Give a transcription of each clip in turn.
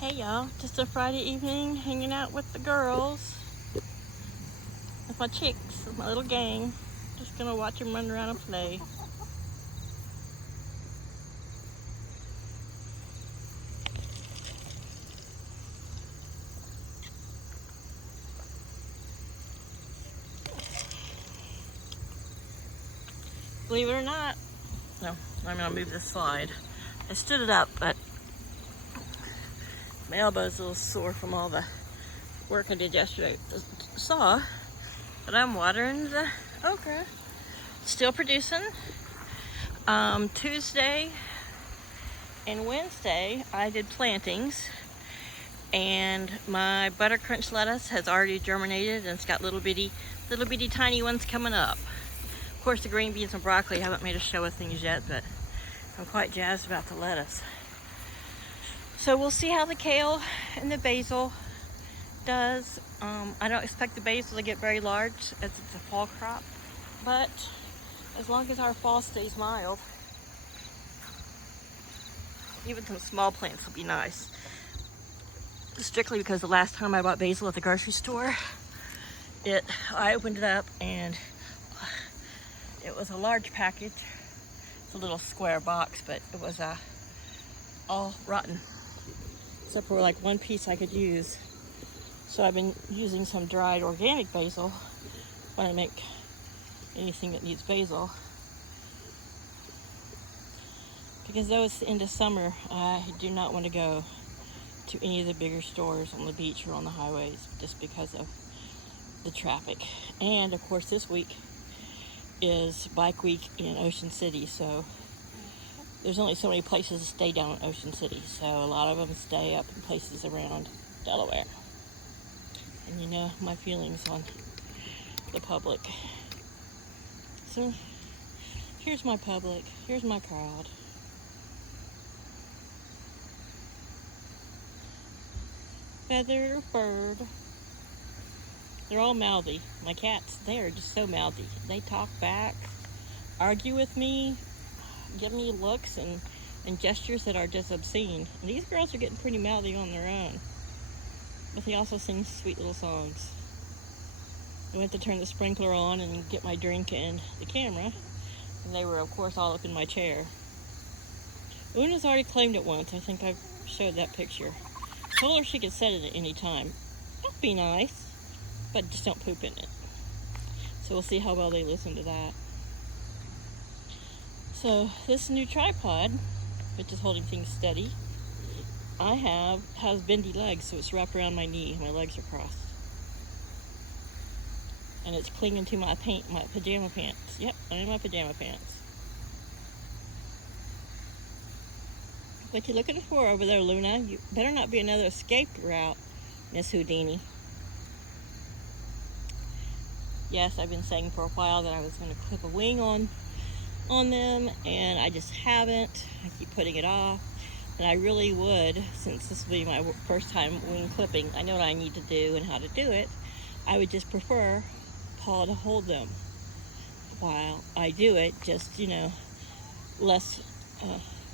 Hey y'all, just a Friday evening hanging out with the girls, with my chicks, with my little gang. Just gonna watch them run around and play. Believe it or not, no, I'm gonna move this slide. I stood it up, but my elbow's a little sore from all the work I did yesterday with the saw. But I'm watering the okra. Still producing. Tuesday and Wednesday I did plantings, and my butter crunch lettuce has already germinated and it's got little bitty tiny ones coming up. Of course, the green beans and broccoli haven't made a show of things yet, but I'm quite jazzed about the lettuce. So we'll see how the kale and the basil does. I don't expect the basil to get very large as it's a fall crop, but as long as our fall stays mild, even some small plants will be nice. Strictly because the last time I bought basil at the grocery store, I opened it up and it was a large package. It's a little square box, but it was all rotten, except for like one piece I could use. So I've been using some dried organic basil when I make anything that needs basil. Because though it's the end of summer, I do not want to go to any of the bigger stores on the beach or on the highways just because of the traffic. And of course this week is bike week in Ocean City, so there's only so many places to stay down in Ocean City, so a lot of them stay up in places around Delaware. And you know my feelings on the public. So here's my public, here's my crowd. Feather bird. They're all mouthy. My cats, they are just so mouthy. They talk back, argue with me, give me looks and gestures that are just obscene. And these girls are getting pretty mouthy on their own. But they also sing sweet little songs. I went to turn the sprinkler on and get my drink and the camera, and they were of course all up in my chair. Una's already claimed it once. I think I showed that picture. Told her she could set it at any time. That'd be nice, but just don't poop in it. So we'll see how well they listen to that. So this new tripod, which is holding things steady, has bendy legs, so it's wrapped around my knee. My legs are crossed. And it's clinging to my pajama pants. Yep, I'm in my pajama pants. What you looking for over there, Luna? You better not be another escape route, Miss Houdini. Yes, I've been saying for a while that I was going to clip a wing on them, and I just haven't. I keep putting it off, and I really would, since this will be my first time wing clipping. I know what I need to do and how to do it. I would just prefer Paul to hold them while I do it, just, you know, less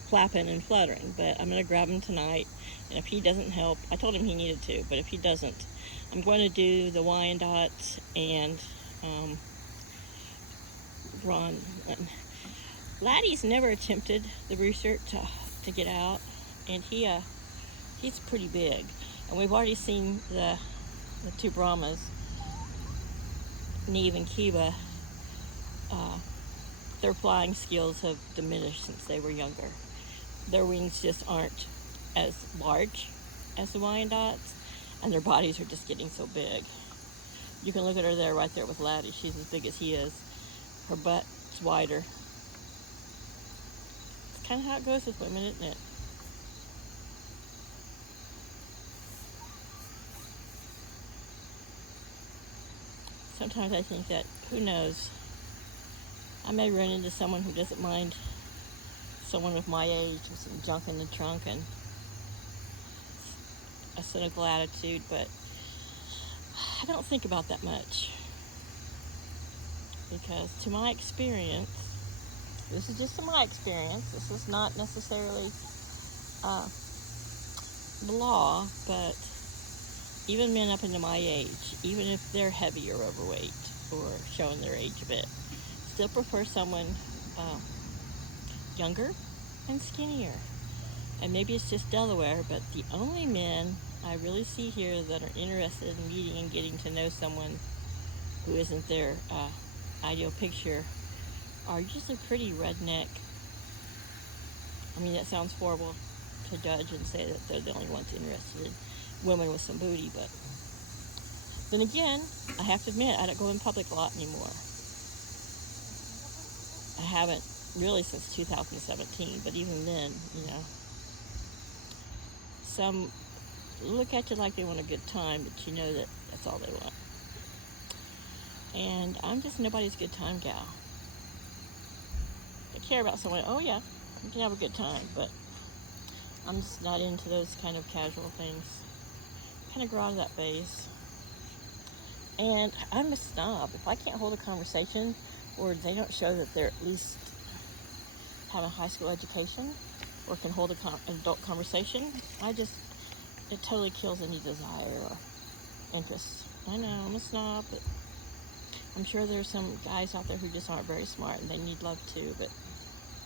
flapping and fluttering. But I'm going to grab him tonight, and if he doesn't help, I told him he needed to, but if he doesn't, I'm going to do the Wyandottes and Ron. Laddie's never attempted the rooster to get out, and he's pretty big, and we've already seen the two Brahmas, Neve and Kiva. Their flying skills have diminished since they were younger. Their wings just aren't as large as the Wyandottes, and their bodies are just getting so big. You can look at her there, right there with Laddie. She's as big as he is. Her butt's wider. It's kind of how it goes with women, isn't it? Sometimes I think that, who knows, I may run into someone who doesn't mind someone with my age with some junk in the trunk and a cynical attitude, but I don't think about that much. Because to my experience, this is just my experience, this is not necessarily the law, but even men up into my age, even if they're heavy or overweight or showing their age a bit, still prefer someone younger and skinnier. And maybe it's just Delaware, but the only men I really see here that are interested in meeting and getting to know someone who isn't their ideal picture are usually pretty redneck. I mean, that sounds horrible to judge and say that they're the only ones interested in women with some booty, but then again, I have to admit, I don't go in public a lot anymore. I haven't really since 2017, but even then, some look at you like they want a good time, but you know that that's all they want. And I'm just nobody's good time gal. I care about someone, oh yeah, you can have a good time, but I'm just not into those kind of casual things. Kind of grow out of that phase. And I'm a snob. If I can't hold a conversation or they don't show that they're at least have a high school education or can hold an adult conversation, it totally kills any desire or interest. I know, I'm a snob, but I'm sure there's some guys out there who just aren't very smart and they need love too, but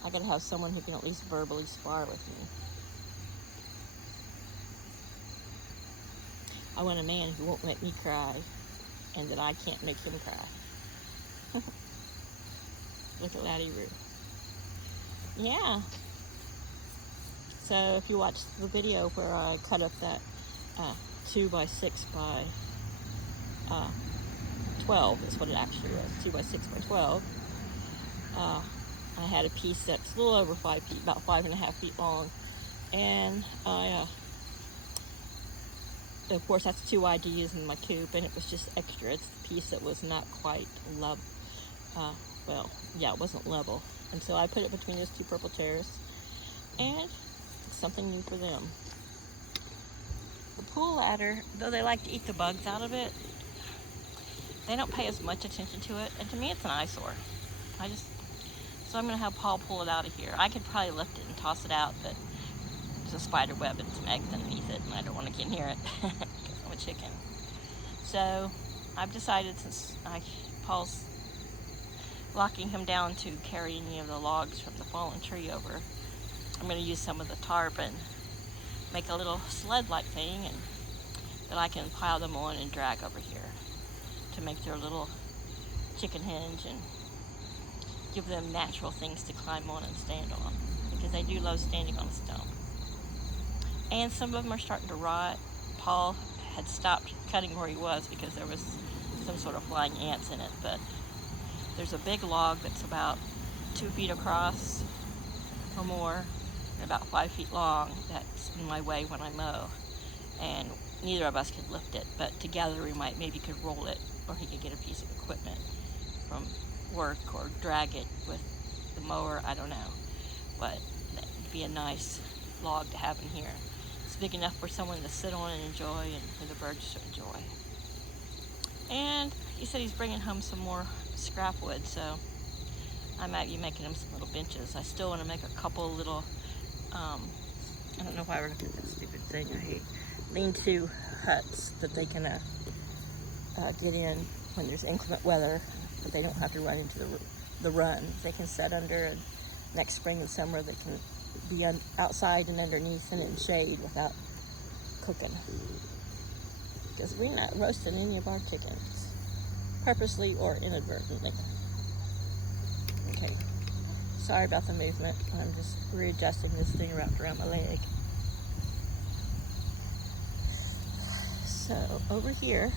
I gotta have someone who can at least verbally spar with me. I want a man who won't make me cry and that I can't make him cry. Look at Laddie Roo. Yeah. So if you watch the video where I cut up that 2 by 6 by 12 is what it actually was, 2 by 6 by 12. I had a piece that's a little over 5 feet, about 5.5 feet long, and of course that's too wide to use in my coop, and it was just extra. It's the piece that was not quite level. It wasn't level, and so I put it between those 2 purple chairs, and it's something new for them. The pool ladder, though they like to eat the bugs out of it, they don't pay as much attention to it, and to me it's an eyesore. So I'm going to have Paul pull it out of here. I could probably lift it and toss it out, but there's a spider web and some eggs underneath it, and I don't want to get near it because I'm a chicken. So I've decided, since Paul's locking him down to carry any of the logs from the fallen tree over, I'm going to use some of the tarp and make a little sled-like thing and that I can pile them on and drag over here to make their little chicken hinge and give them natural things to climb on and stand on, because they do love standing on a stump. And some of them are starting to rot. Paul had stopped cutting where he was because there was some sort of flying ants in it, but there's a big log that's about 2 feet across or more and about 5 feet long that's in my way when I mow, and neither of us could lift it, but together we maybe could roll it, or he could get a piece of equipment from work or drag it with the mower, I don't know, but it'd be a nice log to have in here. It's big enough for someone to sit on and enjoy, and for the birds to enjoy. And he said he's bringing home some more scrap wood, so I might be making him some little benches. I still want to make a couple little I don't know why we're looking at that stupid thing I hate, lean-to huts that they can get in when there's inclement weather, but they don't have to run into the run. They can set under, and next spring and summer they can be outside and underneath and in shade without cooking. Because we're not roasting any of our chickens, purposely or inadvertently. Okay, sorry about the movement. I'm just readjusting this thing wrapped around my leg. So over here,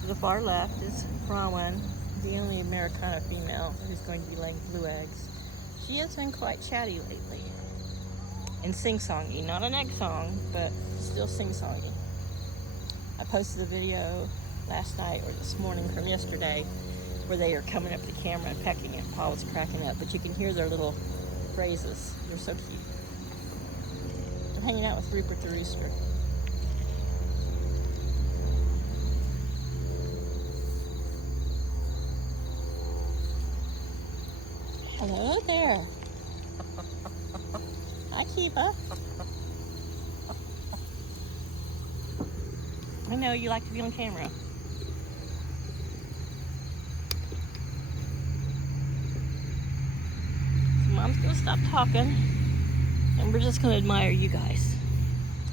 to the far left is Rowan, the only Americana female who's going to be laying blue eggs. She has been quite chatty lately and sing-songy. Not an egg song, but still sing-songy. I posted a video last night or this morning from yesterday where they are coming up to the camera and pecking it. Paul was cracking up, but you can hear their little phrases. They're so cute. I'm hanging out with Rupert the rooster. Hello there. Hi, Kiva. I know you like to be on camera. So Mom's gonna stop talking and we're just gonna admire you guys.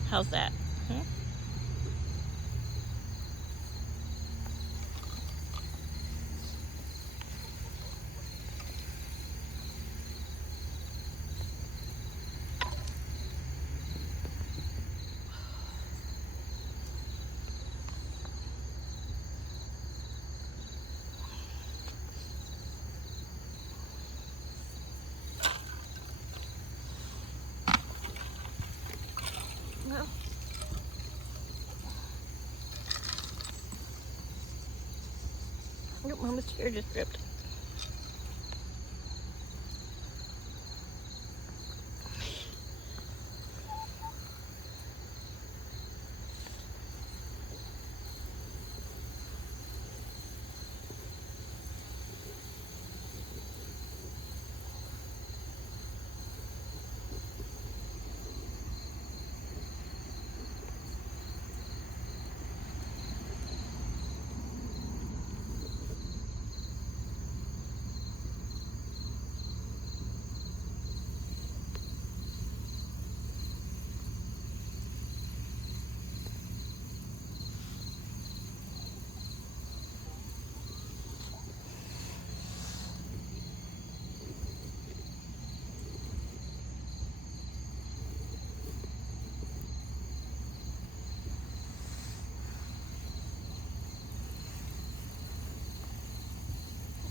How's that? Huh? Well, oh, Mama's chair just ripped.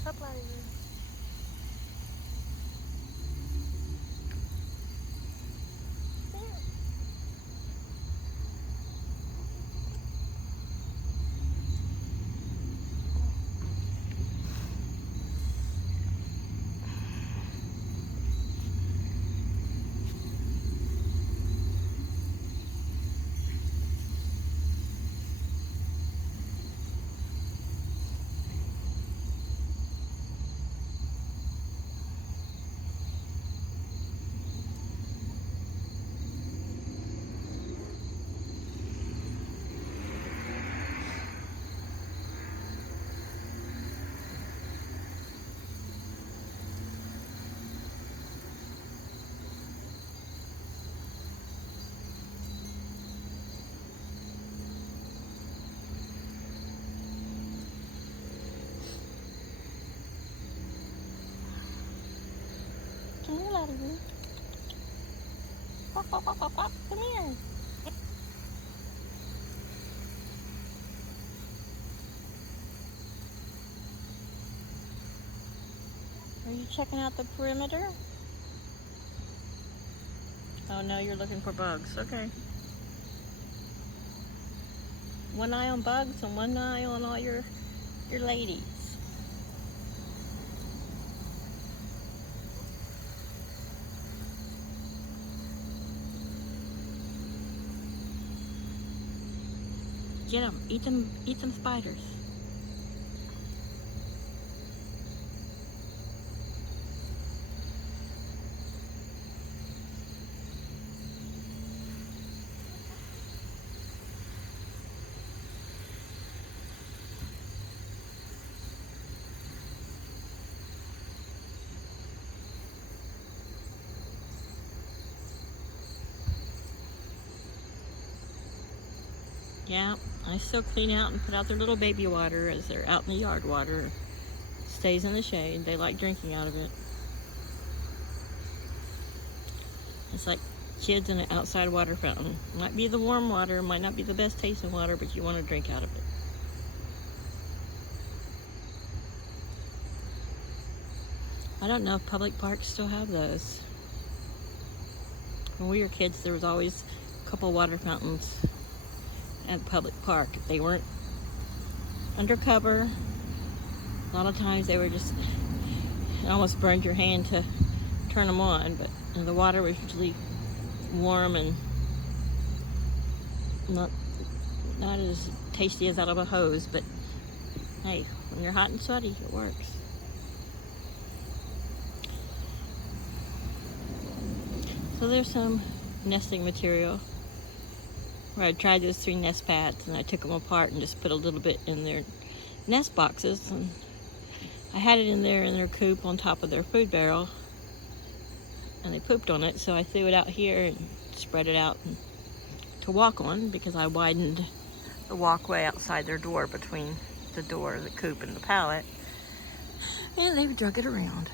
What's up, Larry? Come here, Larry. Walk, walk, walk, walk, walk. Come here. Are you checking out the perimeter? Oh no, you're looking for bugs. Okay. One eye on bugs and one eye on all your ladies. Get them. Eat them. Eat them spiders. Yeah, I still clean out and put out their little baby water as they're out in the yard water. Stays in the shade. They like drinking out of it. It's like kids in an outside water fountain. Might be the warm water, might not be the best tasting water, but you want to drink out of it. I don't know if public parks still have those. When we were kids, there was always a couple water fountains at the public park. They weren't undercover. A lot of times they were just, it almost burned your hand to turn them on, but the water was usually warm and not as tasty as out of a hose, but hey, when you're hot and sweaty, it works. So there's some nesting material where I tried those 3 nest pads and I took them apart and just put a little bit in their nest boxes, and I had it in their coop on top of their food barrel, and they pooped on it, so I threw it out here and spread it out to walk on, because I widened the walkway outside their door between the door, the coop, and the pallet, and they've drug it around.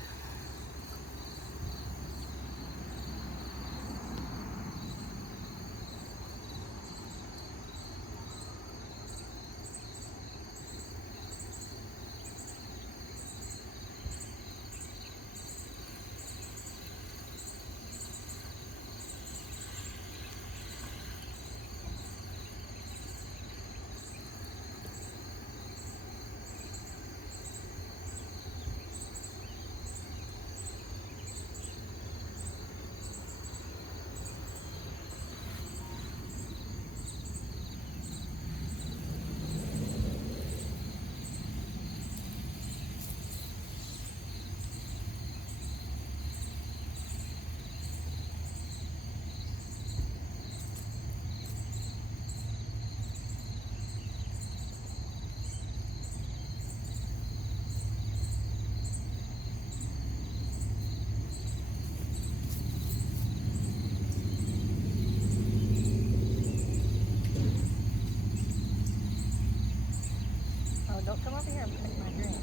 Oh, don't come over here and pick my drink.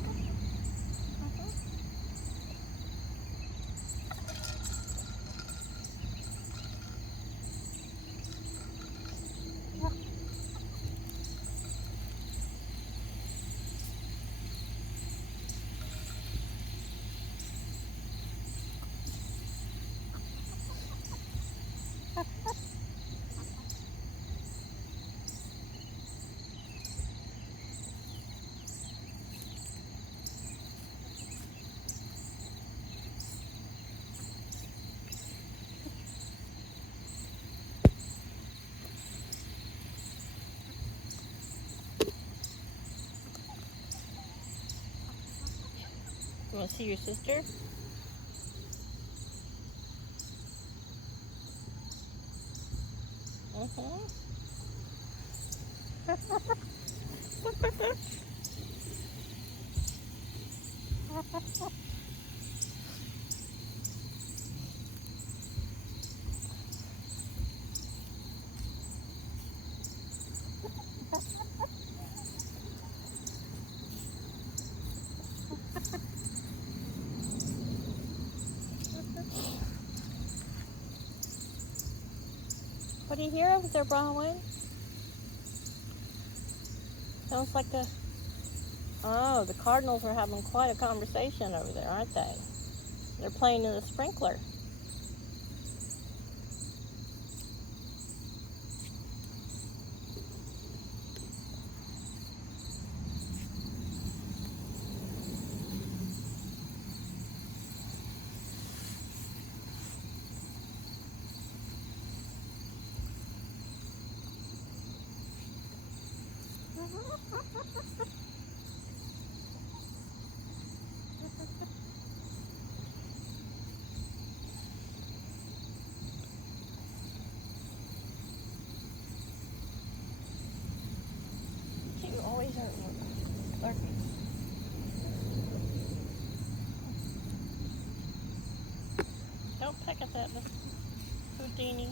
You want to see your sister? What do you hear over there, Bronwyn? Sounds like the... Oh, the cardinals are having quite a conversation over there, aren't they? They're playing in the sprinkler. You always are lurking. Don't peck at that, Miss Houdini.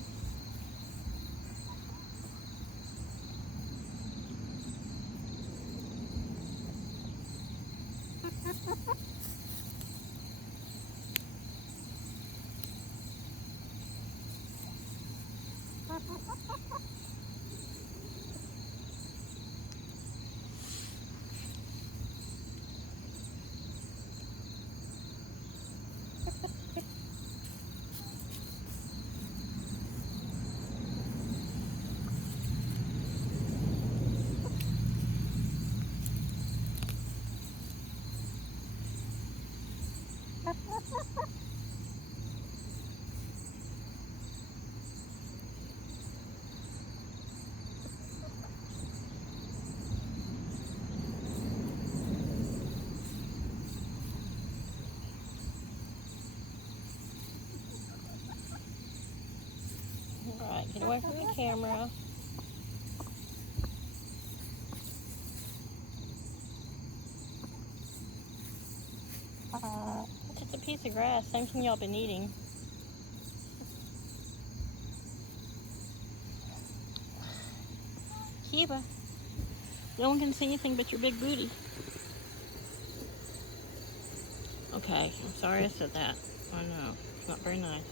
Alright, get away from the camera. It's just a piece of grass, same thing y'all been eating. Kiba, no one can see anything but your big booty. Okay, I'm sorry I said that. I know, it's not very nice.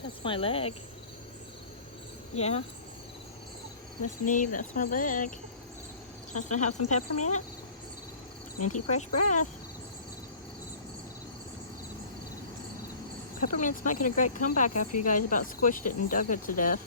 That's my leg. Yeah. Miss Neve, that's my leg. Just gonna have some peppermint. Minty fresh breath. Peppermint's making a great comeback after you guys about squished it and dug it to death.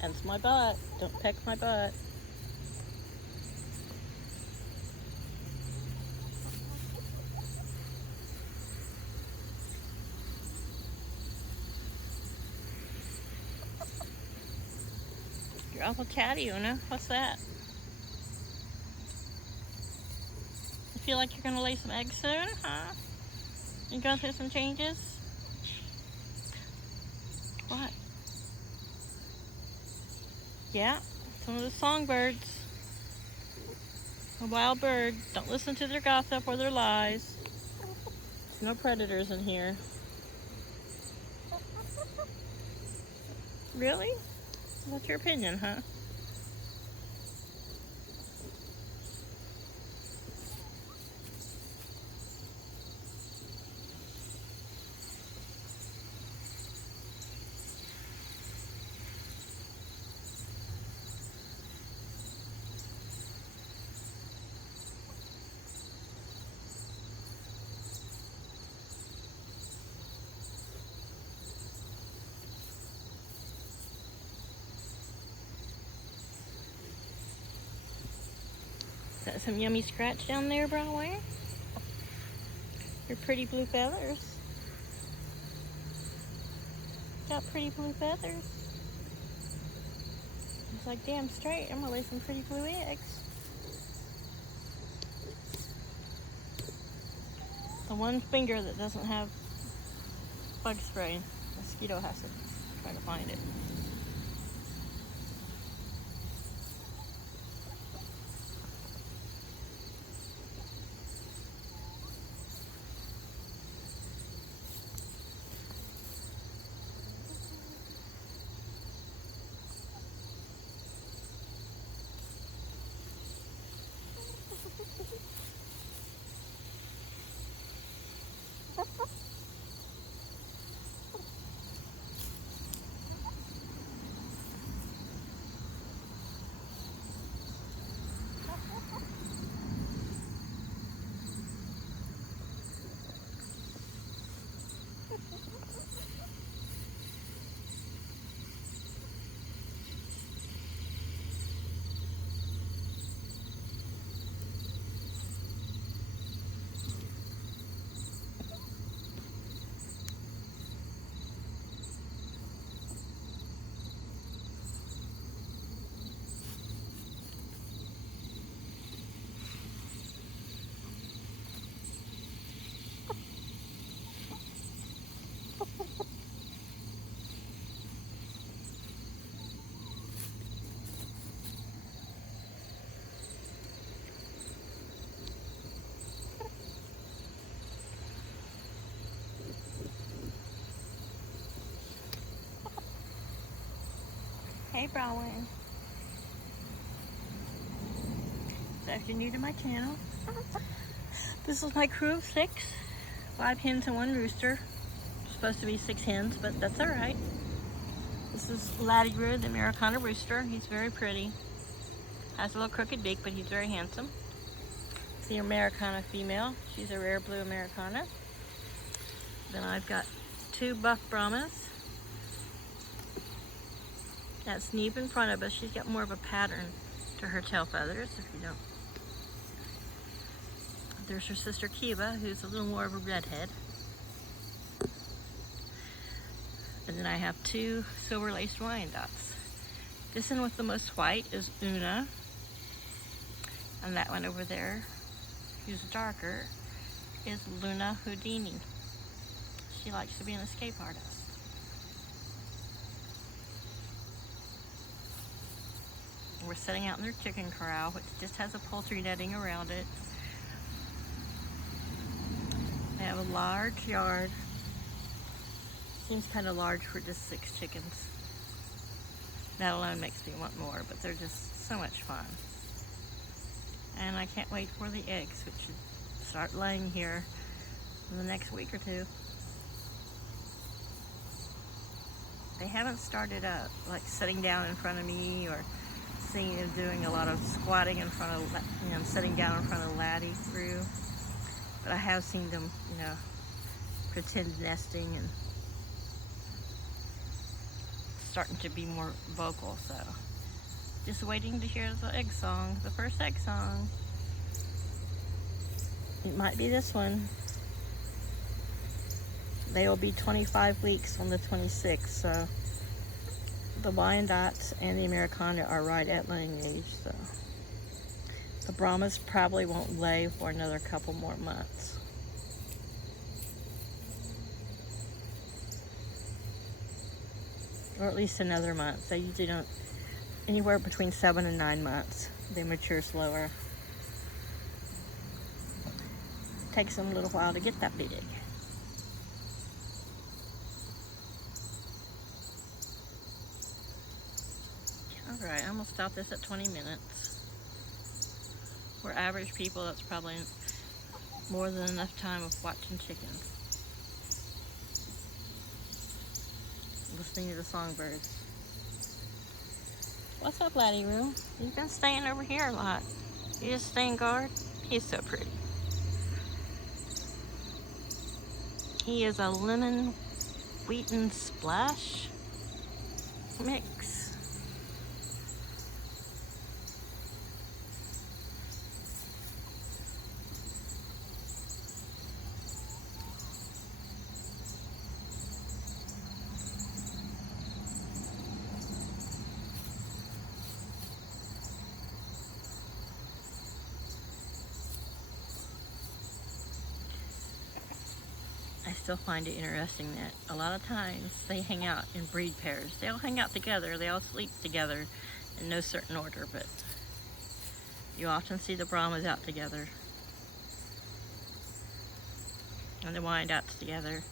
That's my butt. Don't peck my butt. You're awful chatty, Una. What's that? You feel like you're gonna lay some eggs soon, huh? You going through some changes? What? Yeah, some of the songbirds. A wild bird. Don't listen to their gossip or their lies. There's no predators in here. Really? That's your opinion, huh? Is that some yummy scratch down there, Broadway? Your pretty blue feathers. Got pretty blue feathers. It's like, damn straight, I'm gonna lay some pretty blue eggs. The one finger that doesn't have bug spray. Mosquito has to try to find it. Hey, Browin. So if you're new to my channel, this is my crew of 6. 5 hens and 1 rooster. Supposed to be 6 hens, but that's alright. This is Laddie Roo, the Americana rooster. He's very pretty. Has a little crooked beak, but he's very handsome. It's the Americana female. She's a rare blue Americana. Then I've got 2 buff Brahmas. That's Sneep in front of us. She's got more of a pattern to her tail feathers, if you don't. There's her sister Kiva, who's a little more of a redhead. And then I have 2 silver laced Wyandottes. This one with the most white is Una. And that one over there, who's darker, is Luna Houdini. She likes to be an escape artist. We're setting out in their chicken corral, which just has a poultry netting around it. They have a large yard. Seems kind of large for just 6 chickens. That alone makes me want more, but they're just so much fun. And I can't wait for the eggs, which should start laying here in the next week or 2. They haven't started up, like sitting down in front of me or seeing them doing a lot of squatting in front of, sitting down in front of Laddie Roo. But I have seen them, pretend nesting and starting to be more vocal, so just waiting to hear the egg song, the first egg song. It might be this one. They will be 25 weeks on the 26th, so the Wyandottes and the Americana are right at laying age, so the Brahmas probably won't lay for another couple more months. Or at least another month. They usually don't, anywhere between 7 and 9 months. They mature slower. Takes them a little while to get that big. Alright, I'm going to stop this at 20 minutes. For average people, that's probably more than enough time of watching chickens. Listening to the songbirds. What's up, Laddie Roo? You've been staying over here a lot. You just staying guard? He's so pretty. He is a lemon wheat and splash mix. I still find it interesting that a lot of times they hang out in breed pairs. They all hang out together, they all sleep together in no certain order, but you often see the Brahmas out together and the Wyandottes together.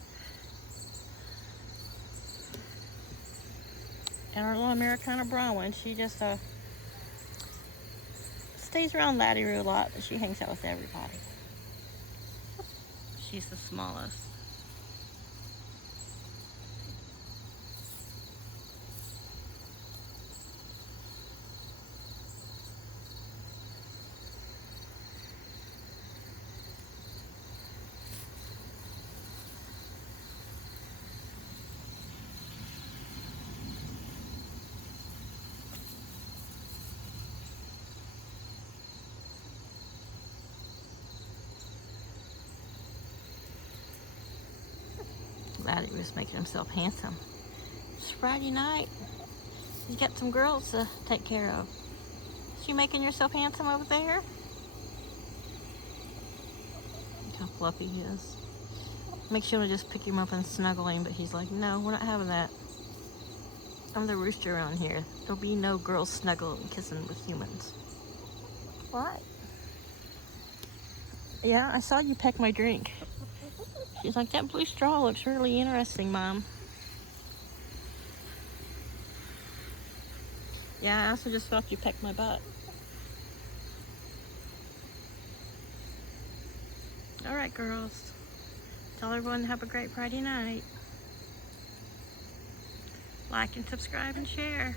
And our little Americana Brahmin, she just stays around Laddie Roo a lot, but she hangs out with everybody. She's the smallest. Laddie was making himself handsome. It's Friday night. He's got some girls to take care of. Is you making yourself handsome over there? Look how fluffy he is. Makes you want to just pick him up and snuggle him, but he's like, no, we're not having that. I'm the rooster around here. There'll be no girls snuggling and kissing with humans. What? Yeah, I saw you peck my drink. She's like, that blue straw looks really interesting, Mom. Yeah, I also just felt you peck my butt. Alright, girls. Tell everyone to have a great Friday night. Like and subscribe and share.